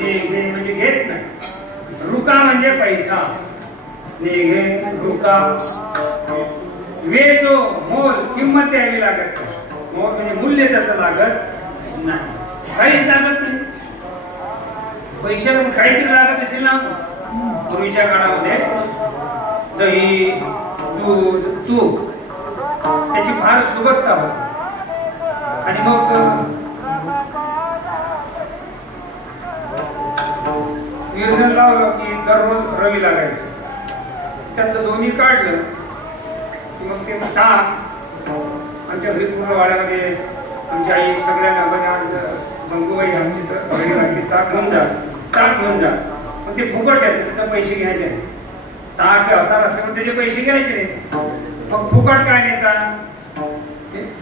नेघे म्हणजे घेत नाही. रुका म्हणजे पैसा, नेघे रुका. वेचो मोल किंमत द्यावी लागत नाही. मोल म्हणजे मूल्य त्याचं लागत नाही, काहीच लागत नाही. पैशाला काहीतरी लागत असेल ना. पूर्वीच्या काळामध्ये दही, दूध, तूप त्याची फार सुबत्ता होती. आणि मग नियोजन लावलं की दररोज रवी लागायचं. त्यातलं दोन्ही काढलं की मग ते ताक आमच्या घरी पूर्ण वाड्यामध्ये आमची आई सगळ्यांना म्हणजे आज गंगूबाई आमची तर घरी लागली ताक घेऊन जा, ताक घेऊन जा. मग ते फुकट द्यायचं, त्याचे पैसे घ्यायचे. ताक असा असल्यामुळे त्याचे पैसे घ्यायचे नाही. मग फुकट काय नेता,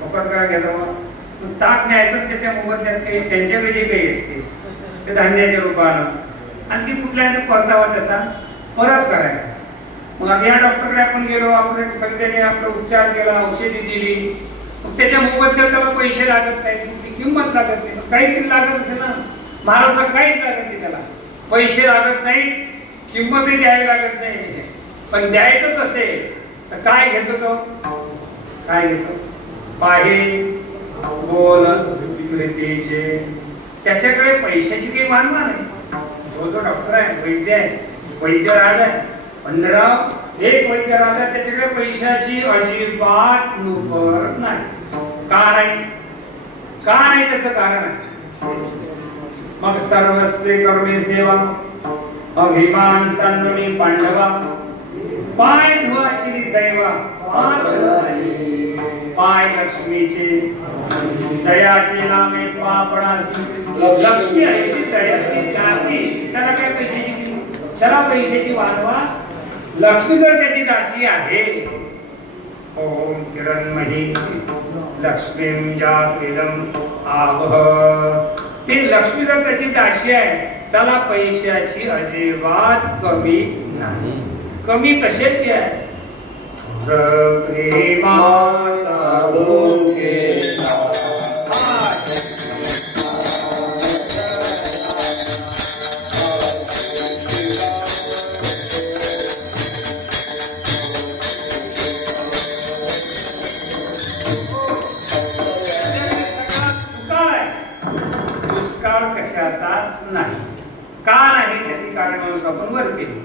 फुकट काय घेता. मग ताक न्यायचं, त्याच्या मोबदल्यात काही त्यांच्याकडे जे काही असते ते धान्याच्या रूपानं आणखी कुठल्या परतावा त्याचा परत करायचा. मग आता या डॉक्टरकडे आपण गेलो, आपण सगळ्यांनी आपला उपचार केला, औषधी दिली. मग त्याच्या मोबदल्यात त्याला पैसे लागत नाही, कुठली किंमत लागत नाही. काहीतरी लागत असेल ना. महाराष्ट्रात काहीच लागत नाही, त्याला पैसे लागत नाही, किंमतही द्यावी लागत नाही. पण द्यायचंच असेल तर काय घेतो तो, काय घेतो. पाहे बोल प्रीतीचे. त्याच्याकडे पैशाची काही मानवा नाही. तो जो डॉक्टर आहे, वैद्य आहे, वैद्य राज आहे, पंधराव एक वैद्य राज आहे, त्याच्याकडे पैशाची अजिबात नुफर नाही. का नाही, का नाही त्याचं कारण आहे. मग सर्वस्वे करुणे सेवा अभिमान सांडुनी पांडवा. पाय धुवाची दैवा पाय लक्ष्मीचे जयाचे नामे पापणासी. लक्ष्मी ऐशी जयाची दासी. त्याला काय पैशाची, त्याला पैशाची वानवा. लक्ष्मी जर त्याची दासी आहे. ओम किरणमयी लक्ष्मीं जातवेदम आवह. ती लक्ष्मी जर त्याची दासी आहे, त्याला पैशाची अजिबात कमी नाही. कमी कशाची आहे. प्रेमाचा भोगे नाही. का नाही त्याची कारण आपण वर केली.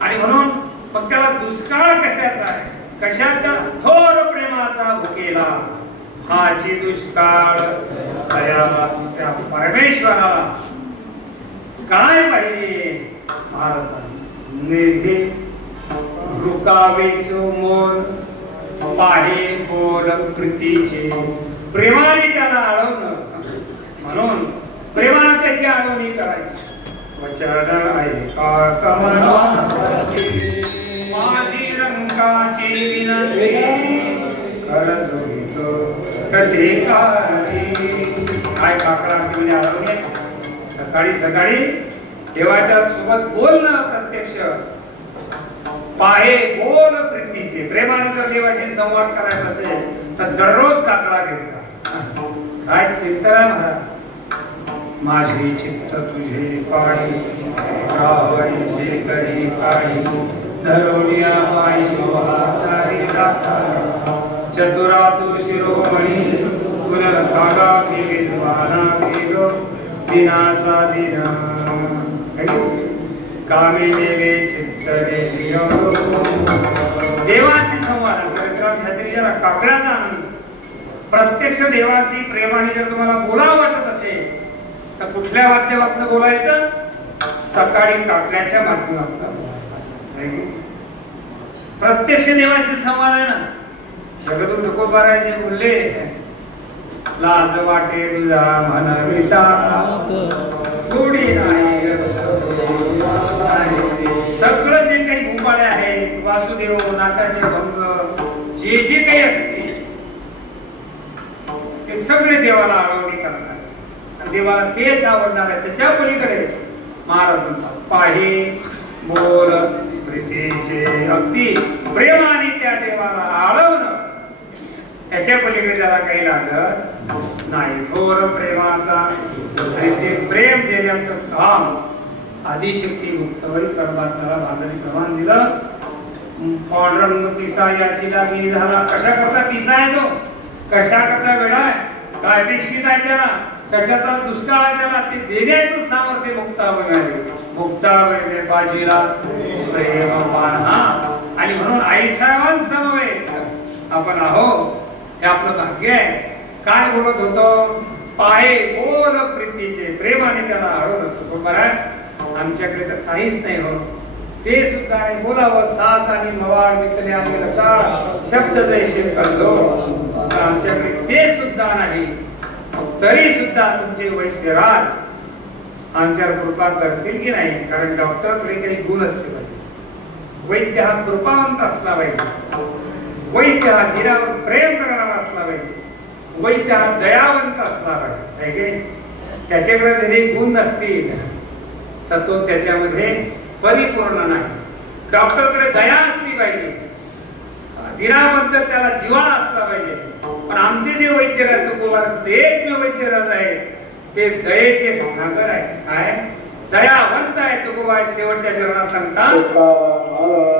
आणि म्हणून मग त्याला दुष्काळ कशाचा आहे, कशाचा. थोर प्रेमाचा भुकेला हाची दुष्काळ. त्या परमेश्वराला काय पाहिजे. महाराज रुकावेचो मोल पाहे बोल प्रीतीचे. प्रेमाने त्याला आळवणं. म्हणून प्रेमाने त्याची आळवणी करायची. वचन ऐका कमलावती माझी रंगाची विनंती. करजोगीतो कधी कारी. काय काकडा म्हणजे आळवणी. सकाळी सकाळी देवाच्या सोबत बोलणं प्रत्यक्ष. पाहे बोल प्रीतीचे. प्रेमाने जर देवाशी संवाद करायचा असेल तर दररोज काकडा घ्यायचा. काय चिंतन महाराज. माझे चित्त तुझे पाणी राहायचे करी काही. धरोडिया पायी हातारी दाता. चतुरातुर शिरोमणी पुनर्भागा केले वाना केलो दिनाचा दिन. कामी देवे चित्तरे देवाशी संवाद करण्याचा काकड्याचा आनंद. प्रत्यक्ष देवाशी प्रेमाने जर तुम्हाला बोलावं वाटत असेल तर कुठल्या माध्यमातून बोलायचं. सकाळी काकड्याच्या माध्यमातून. प्रत्यक्ष देवाशी संवाद आहे ना. जगदूत तुकोबाराचे बोलले लाज वाटे तुझा मनविता थोडी नाही. सगळं जे काही भूपाळे आहेत, वासुदेव नाटाचे भंग जे जे काही असते ते सगळे देवाला आळवणी करणार. देवाला तेच आवडणार आहे. त्याच्या पलीकडे महाराज म्हणतात पाहे बोल प्रीतीचे. अगदी प्रेमाने त्या देवाला आळवणं. त्याच्या पलीकडे त्याला काही लागत नाही. थोर प्रेमाचा आणि ते प्रेम देण्याचं काम आदिशक्ती मुक्तवरी परमात्म्याला बांधणी प्रमाण दिलं. पांडुरंग पिसा याची लागी झाला. कशा करता पिसा आहे तो, कशा करता वेळा आहे, काय अपेक्षित आहे त्याला, कशाचा दुष्काळ आहे त्याला, ते देण्याचं सामर्थ्य मुक्तावय बाजीला प्रेम पान्हा. आणि म्हणून आई साहेबां समवेत आपण आहो, हे आपलं भाग्य आहे. काय बोलत होतो, पाहे बोल प्रीतीचे, प्रेमाने त्याला हळवत होतो. बरोबर आहे, आमच्याकडे तर काहीच नाही हो, ते सुद्धा नाही बोलावं. साथ आणि मवाळ मित्र आम्ही लता शब्द दैशिल करतो, आमच्याकडे ते सुद्धा नाही. तरी सुद्धा तुमचे वैद्यराज आमच्यावर कृपा करतील की नाही, कारण डॉक्टरकडे काही गुण असते पाहिजे. वैद्य हा कृपावंत असला पाहिजे, वैद्य हा दिरावर प्रेम करणारा असला पाहिजे, वैद्य हा दयावंत असला पाहिजे. त्याच्याकडे जरी गुण नसतील तर तो त्याच्यामध्ये परिपूर्ण नाही. डॉक्टरकडे दया असली पाहिजे, दिराबद्दल त्याला जिव्हाळा असला पाहिजे. पण आमचे जे वैद्यराज तुकोबाराज एकमेव वैद्यराज आहे, ते दयेचे सागर आहे. काय दयावंत आहे तुकोबा. शेवटच्या चरणात सांगतात, Oh